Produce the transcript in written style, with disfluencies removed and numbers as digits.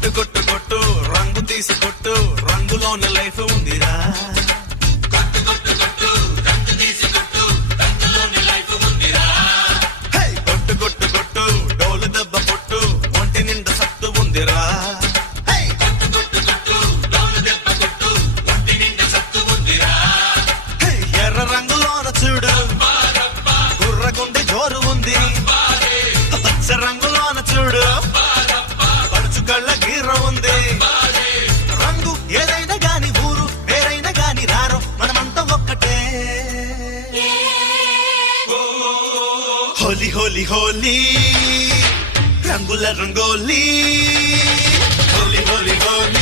కొట్టు కొట్టు కొట్టు రంగు తీసి కొట్టు రంగులోని లైఫ్ ఉందిరా కొట్టు కొట్టు కొట్టు రంగు తీసి కొట్టు రంగులోని లైఫ్ ఉందిరా కొట్టు కొట్టు కొట్టు డోలు దెబ్బ కొట్టు ఒంటి నిండా సత్తు ఉందిరా కొట్టు కొట్టు కొట్టు డోలు దెబ్బ కొట్టు ఒంటి నిండా సత్తు ఉందిరా ఎర్ర రంగులోన చూడు గుర్రగుండి జోరు ఉంది పచ్చ రంగులోన చూడు పడుచు కళ్ళ గీర ఉంది రంగు ఏదైనా గాని ఊరు పేరైనా గాని రారు మనమంతా ఒక్కటే హోలీ హోలీ హోలీ రంగుల రంగోలీ హోలీ హోలీ హోలీ